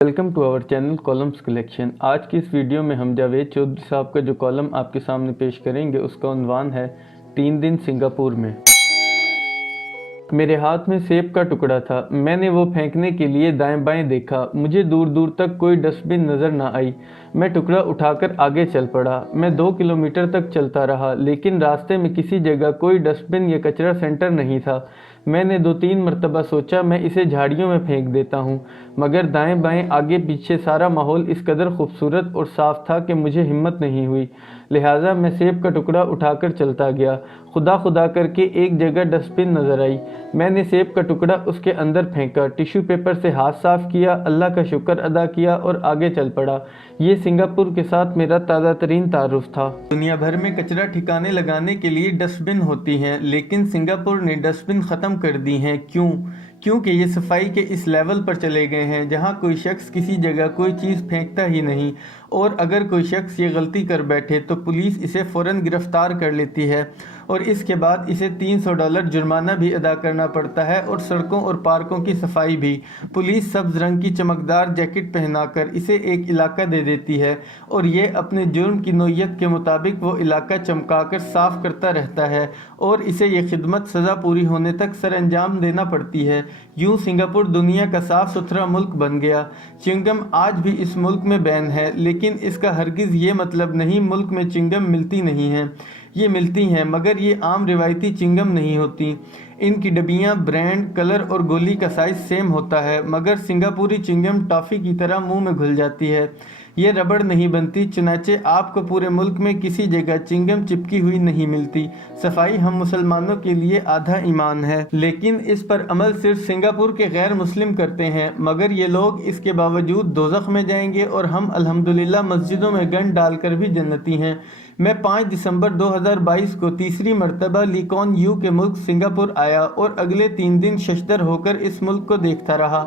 Welcome to our channel columns collection. आज की इस वीडियो में हम जावेद चौधरी साहब का जो कॉलम आपके सामने पेश करेंगे उसका उन्वान है 3 दिन सिंगापुर में। मेरे हाथ में सेब का टुकड़ा था। मैंने वो फेंकने के लिए दाएं बाएं देखा। मुझे दूर दूर तक कोई डस्टबिन नज़र ना आई। मैं टुकड़ा उठाकर आगे चल पड़ा। मैं 2 किलोमीटर तक चलता रहा, लेकिन रास्ते में किसी जगह कोई डस्टबिन या कचरा सेंटर नहीं था। मैंने 2-3 मरतबा सोचा मैं इसे झाड़ियों में फेंक देता हूँ, मगर दाएं बाएं आगे पीछे सारा माहौल इस कदर खूबसूरत और साफ था कि मुझे हिम्मत नहीं हुई। लिहाजा मैं सेब का टुकड़ा उठाकर चलता गया। खुदा खुदा करके एक जगह डस्टबिन नज़र आई। मैंने सेब का टुकड़ा उसके अंदर फेंका, टिश्यू पेपर से हाथ साफ किया, अल्लाह का शुक्र अदा किया और आगे चल पड़ा। ये सिंगापुर के साथ मेरा ताज़ा तरीन तारुफ था। दुनिया भर में कचरा ठिकाने लगाने के लिए डस्टबिन होती हैं, लेकिन सिंगापुर ने डस्टबिन ख़त्म कर दी हैं। क्यों? क्योंकि ये सफाई के इस लेवल पर चले गए हैं जहां कोई शख्स किसी जगह कोई चीज़ फेंकता ही नहीं, और अगर कोई शख्स ये गलती कर बैठे तो पुलिस इसे फ़ौरन गिरफ्तार कर लेती है और इसके बाद इसे $300 जुर्माना भी अदा करना पड़ता है, और सड़कों और पार्कों की सफाई भी। पुलिस सब्ज़ रंग की चमकदार जैकेट पहनाकर इसे एक इलाका दे देती है और ये अपने जुर्म की नोयत के मुताबिक वो इलाका चमकाकर साफ करता रहता है और इसे ये खिदमत सज़ा पूरी होने तक सर अंजाम देना पड़ती है। यूँ सिंगापुर दुनिया का साफ़ सुथरा मुल्क बन गया। चिंगम आज भी इस मुल्क में बैन है, लेकिन इसका हरगिज़ ये मतलब नहीं मुल्क में चिंगम मिलती नहीं हैं। ये मिलती हैं, मगर ये आम रिवायती चिंगम नहीं होती। इनकी डबियाँ, ब्रांड, कलर और गोली का साइज़ सेम होता है, मगर सिंगापुरी चिंगम टॉफ़ी की तरह मुंह में घुल जाती है। ये रबड़ नहीं बनती, चुनाचे आपको पूरे मुल्क में किसी जगह चिंगम चिपकी हुई नहीं मिलती। सफाई हम मुसलमानों के लिए आधा ईमान है, लेकिन इस पर अमल सिर्फ सिंगापुर के गैर मुस्लिम करते हैं, मगर ये लोग इसके बावजूद दोज़ख में जाएंगे और हम अल्हम्दुलिल्लाह मस्जिदों में गन डालकर भी जन्नती हैं। मैं 5 दिसंबर 2022 को तीसरी मरतबा ली कुआन यू के मुल्क सिंगापुर आया और अगले 3 दिन शशदर होकर इस मुल्क को देखता रहा।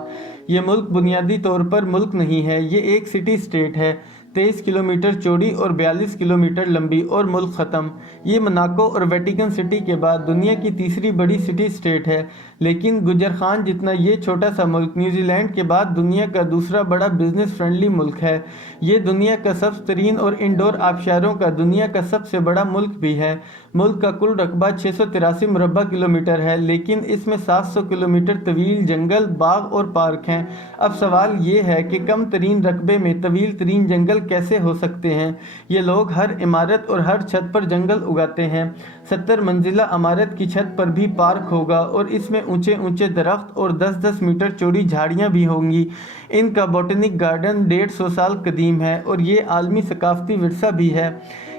ये मुल्क बुनियादी तौर पर मुल्क नहीं है, ये एक सिटी स्टेट है, 23 किलोमीटर चौड़ी और 42 किलोमीटर लंबी, और मुल्क ख़त्म। ये मोनाको और वेटिकन सिटी के बाद दुनिया की तीसरी बड़ी सिटी स्टेट है, लेकिन गुजर खान जितना ये छोटा सा मुल्क न्यूजीलैंड के बाद दुनिया का दूसरा बड़ा बिजनेस फ्रेंडली मुल्क है। ये दुनिया का सबसे तरीन और इंडोर आबशारों का दुनिया का सबसे बड़ा मुल्क भी है। मुल्क का कुल रकबा 683 मुरबा किलोमीटर है, लेकिन इसमें 700 किलोमीटर तवील जंगल, बाग और पार्क हैं। अब सवाल ये है कि कम तरीन रकबे में तवील तरीन जंगल कैसे हो सकते हैं? ये लोग हर इमारत और हर छत पर जंगल उगाते हैं। 70 मंजिला इमारत की छत पर भी पार्क होगा और इसमें ऊंचे ऊंचे दरख्त और 10-10 मीटर चौड़ी झाड़ियां भी होंगी। इनका बोटनिक गार्डन 150 साल कदीम है और ये आलमी सकाफती विरसा भी है।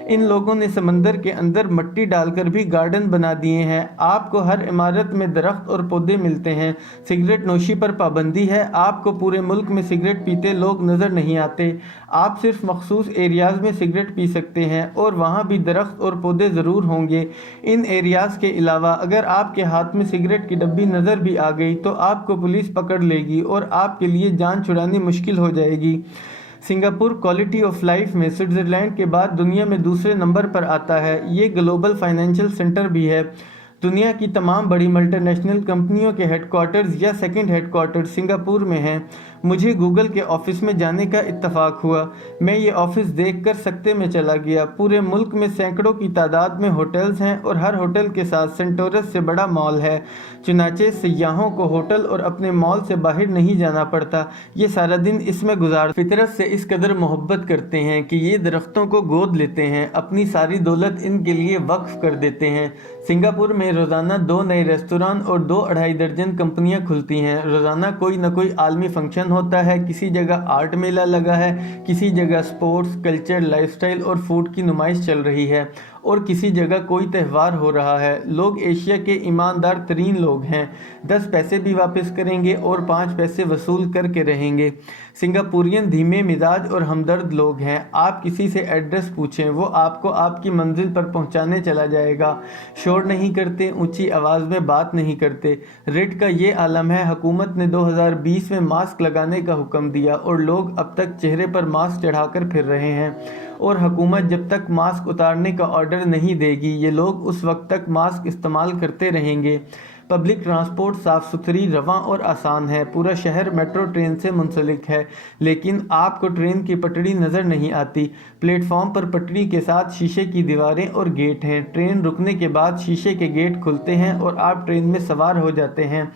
इन लोगों ने समंदर के अंदर मिट्टी डालकर भी गार्डन बना दिए हैं। आपको हर इमारत में दरख्त और पौधे मिलते हैं। सिगरेट नोशी पर पाबंदी है। आपको पूरे मुल्क में सिगरेट पीते लोग नज़र नहीं आते। आप सिर्फ मखसूस एरियाज़ में सिगरेट पी सकते हैं और वहाँ भी दरख्त और पौधे ज़रूर होंगे। इन एरियाज़ के अलावा अगर आपके हाथ में सिगरेट की डब्बी नज़र भी आ गई तो आपको पुलिस पकड़ लेगी और आपके लिए जान छुड़ानी मुश्किल हो जाएगी। सिंगापुर क्वालिटी ऑफ लाइफ में स्विट्ज़रलैंड के बाद दुनिया में दूसरे नंबर पर आता है। ये ग्लोबल फाइनेंशियल सेंटर भी है। दुनिया की तमाम बड़ी मल्टीनेशनल कंपनियों के हेडक्वार्टर्स या सेकंड हेडक्वार्टर सिंगापुर में हैं। मुझे गूगल के ऑफिस में जाने का इत्तफाक हुआ। मैं ये ऑफिस देखकर सकते में चला गया। पूरे मुल्क में सैकड़ों की तादाद में होटल्स हैं और हर होटल के साथ सेंटोरस से बड़ा मॉल है। चुनाचे सयाहों को होटल और अपने मॉल से बाहर नहीं जाना पड़ता। ये सारा दिन इसमें गुजार फितरत से इस कदर मोहब्बत करते हैं कि ये दरख्तों को गोद लेते हैं, अपनी सारी दौलत इनके लिए वक्फ कर देते हैं। सिंगापुर में रोज़ाना 2 नए रेस्तोरां और 2-2.5 दर्जन कंपनियां खुलती हैं। रोज़ाना कोई न कोई आलमी फंक्शन होता है। किसी जगह आर्ट मेला लगा है, किसी जगह स्पोर्ट्स, कल्चर, लाइफस्टाइल और फूड की नुमाइश चल रही है, और किसी जगह कोई त्यौहार हो रहा है। लोग एशिया के ईमानदार तरीन लोग हैं। 10 पैसे भी वापस करेंगे और 5 पैसे वसूल करके रहेंगे। सिंगापुरियन धीमे मिजाज और हमदर्द लोग हैं। आप किसी से एड्रेस पूछें, वो आपको आपकी मंजिल पर पहुंचाने चला जाएगा। शोर नहीं करते, ऊंची आवाज़ में बात नहीं करते। रिट का ये आलम है। हुकूमत ने 2020 में मास्क लगाने का हुक्म दिया और लोग अब तक चेहरे पर मास्क चढ़ाकर फिर रहे हैं, और हुकूमत जब तक मास्क उतारने का ऑर्डर नहीं देगी ये लोग उस वक्त तक मास्क इस्तेमाल करते रहेंगे। पब्लिक ट्रांसपोर्ट साफ़ सुथरी, रवां और आसान है। पूरा शहर मेट्रो ट्रेन से मुंसलिक है, लेकिन आपको ट्रेन की पटड़ी नज़र नहीं आती। प्लेटफॉर्म पर पटड़ी के साथ शीशे की दीवारें और गेट हैं। ट्रेन रुकने के बाद शीशे के गेट खुलते हैं और आप ट्रेन में सवार हो जाते हैं।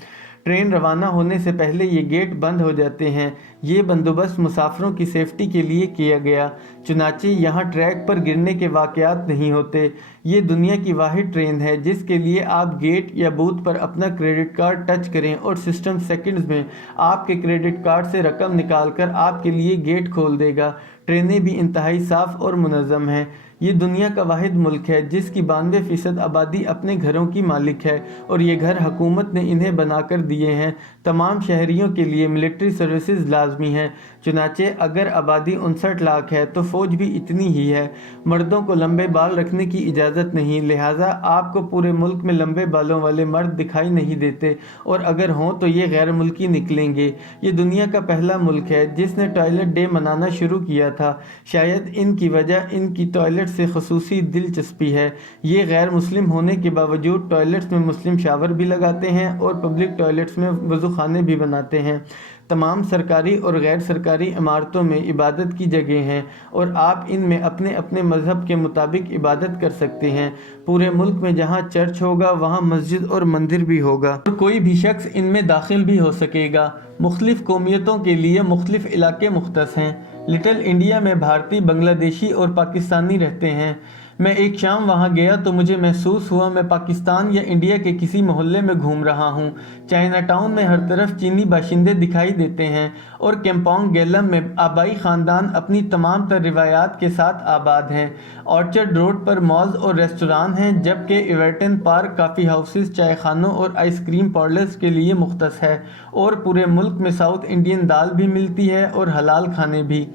ट्रेन रवाना होने से पहले ये गेट बंद हो जाते हैं। ये बंदोबस्त मुसाफिरों की सेफ्टी के लिए किया गया, चुनाचे यहाँ ट्रैक पर गिरने के वाक़यात नहीं होते। ये दुनिया की वाहिद ट्रेन है जिसके लिए आप गेट या बूथ पर अपना क्रेडिट कार्ड टच करें और सिस्टम सेकंड्स में आपके क्रेडिट कार्ड से रकम निकालकर आपके लिए गेट खोल देगा। ट्रेनें भी इंतहाई साफ़ और मुनज़्ज़म हैं। ये दुनिया का वाहिद मुल्क है जिसकी 92% आबादी अपने घरों की मालिक है और ये घर हुकूमत ने इन्हें बनाकर दिए हैं। तमाम शहरियों के लिए मिलिट्री सर्विसेज लाजमी हैं। चुनाचे अगर आबादी 59 लाख है तो फ़ौज भी इतनी ही है। मर्दों को लंबे बाल रखने की इजाज़त नहीं, लिहाजा आपको पूरे मुल्क में लंबे बालों वाले मर्द दिखाई नहीं देते, और अगर हों तो ये गैर मुल्की निकलेंगे। ये दुनिया का पहला मुल्क है जिसने टॉयलेट डे मनाना शुरू किया था। शायद इनकी वजह इनकी टॉयलेट से खसूसी दिलचस्पी है। ये गैर मुस्लिम होने के बावजूद टॉयलेट्स में मुस्लिम शावर भी लगाते हैं और पब्लिक टॉयलेट्स में वज़ूखाने भी बनाते हैं। तमाम सरकारी और गैर सरकारी इमारतों में इबादत की जगह हैं और आप इनमें अपने अपने मज़हब के मुताबिक इबादत कर सकते हैं। पूरे मुल्क में जहाँ चर्च होगा वहाँ मस्जिद और मंदिर भी होगा और कोई भी शख्स इनमें दाखिल भी हो सकेगा। मुख्तलिफ़ कौमियतों के लिए मुख्तलिफ़ इलाके मुख्तस हैं। लिटिल इंडिया में भारतीय, बांग्लादेशी और पाकिस्तानी रहते हैं। मैं एक शाम वहाँ गया तो मुझे महसूस हुआ मैं पाकिस्तान या इंडिया के किसी मोहल्ले में घूम रहा हूँ। चाइना टाउन में हर तरफ चीनी बाशिंदे दिखाई देते हैं और केम्पोंग गैलम में आबाई ख़ानदान अपनी तमाम तर रिवायात के साथ आबाद हैं। ऑर्चर्ड रोड पर मॉल्स और रेस्टोरां हैं, जबकि एवर्टन पार्क काफ़ी हाउसेस, चाय खानों और आइसक्रीम पार्लर्स के लिए मुख्तस है। और पूरे मुल्क में साउथ इंडियन दाल भी मिलती है और हलाल खाने भी।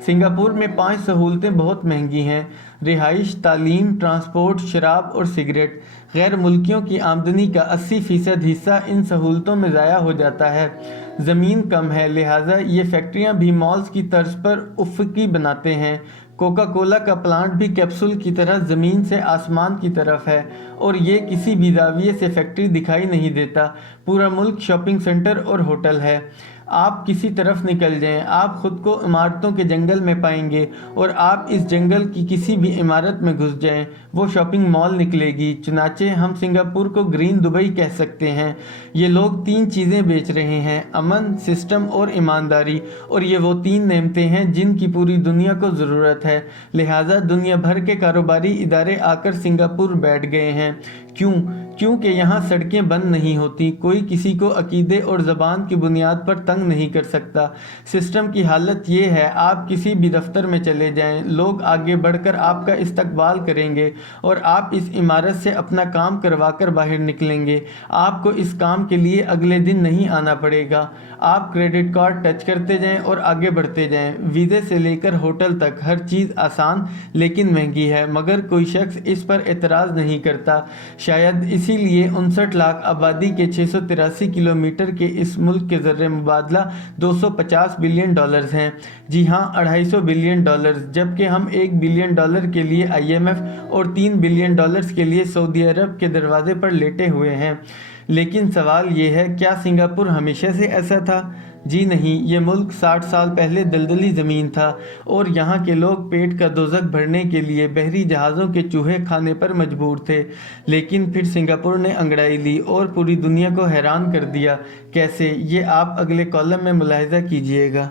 सिंगापुर में 5 सहूलतें बहुत महंगी हैं: रिहाइश, तालीम, ट्रांसपोर्ट, शराब और सिगरेट। गैर मुल्कियों की आमदनी का 80% हिस्सा इन सहूलतों में ज़ाया हो जाता है। ज़मीन कम है, लिहाजा ये फैक्ट्रियाँ भी मॉल्स की तर्ज पर उफ़क़ी बनाते हैं। कोका कोला का प्लांट भी कैप्सूल की तरह ज़मीन से आसमान की तरफ है और ये किसी भी ज़ाविये से फैक्ट्री दिखाई नहीं देता। पूरा मुल्क शॉपिंग सेंटर और होटल है। आप किसी तरफ निकल जाएं, आप खुद को इमारतों के जंगल में पाएंगे, और आप इस जंगल की किसी भी इमारत में घुस जाएं, वो शॉपिंग मॉल निकलेगी। चुनाचे हम सिंगापुर को ग्रीन दुबई कह सकते हैं। ये लोग 3 चीज़ें बेच रहे हैं: अमन, सिस्टम और ईमानदारी, और ये वो 3 नेमतें हैं जिनकी पूरी दुनिया को ज़रूरत है। लिहाजा दुनिया भर के कारोबारी इदारे आकर सिंगापुर बैठ गए हैं। क्यों? क्योंकि यहाँ सड़कें बंद नहीं होती, कोई किसी को अकीदे और ज़बान की बुनियाद पर तंग नहीं कर सकता। सिस्टम की हालत ये है, आप किसी भी दफ्तर में चले जाएं, लोग आगे बढ़कर आपका इस्तकबाल करेंगे और आप इस इमारत से अपना काम करवा कर बाहर निकलेंगे। आपको इस काम के लिए अगले दिन नहीं आना पड़ेगा। आप क्रेडिट कार्ड टच करते जाएं और आगे बढ़ते जाएं। वीज़े से लेकर होटल तक हर चीज़ आसान लेकिन महंगी है, मगर कोई शख्स इस पर एतराज़ नहीं करता। शायद इसीलिए 59 लाख आबादी के 683 किलोमीटर के इस मुल्क के ज़र्रे मुबादला 250 बिलियन डॉलर्स हैं। जी हाँ, 250 बिलियन डॉलर्स, जबकि हम 1 बिलियन डॉलर के लिए IMF और 3 बिलियन डॉलर्स के लिए सऊदी अरब के दरवाजे पर लेटे हुए हैं। लेकिन सवाल ये है, क्या सिंगापुर हमेशा से ऐसा था? जी नहीं, ये मुल्क 60 साल पहले दलदली ज़मीन था और यहाँ के लोग पेट का दोज़ख भरने के लिए बहरी जहाज़ों के चूहे खाने पर मजबूर थे। लेकिन फिर सिंगापुर ने अंगड़ाई ली और पूरी दुनिया को हैरान कर दिया। कैसे? ये आप अगले कॉलम में मुलाहिज़ा कीजिएगा।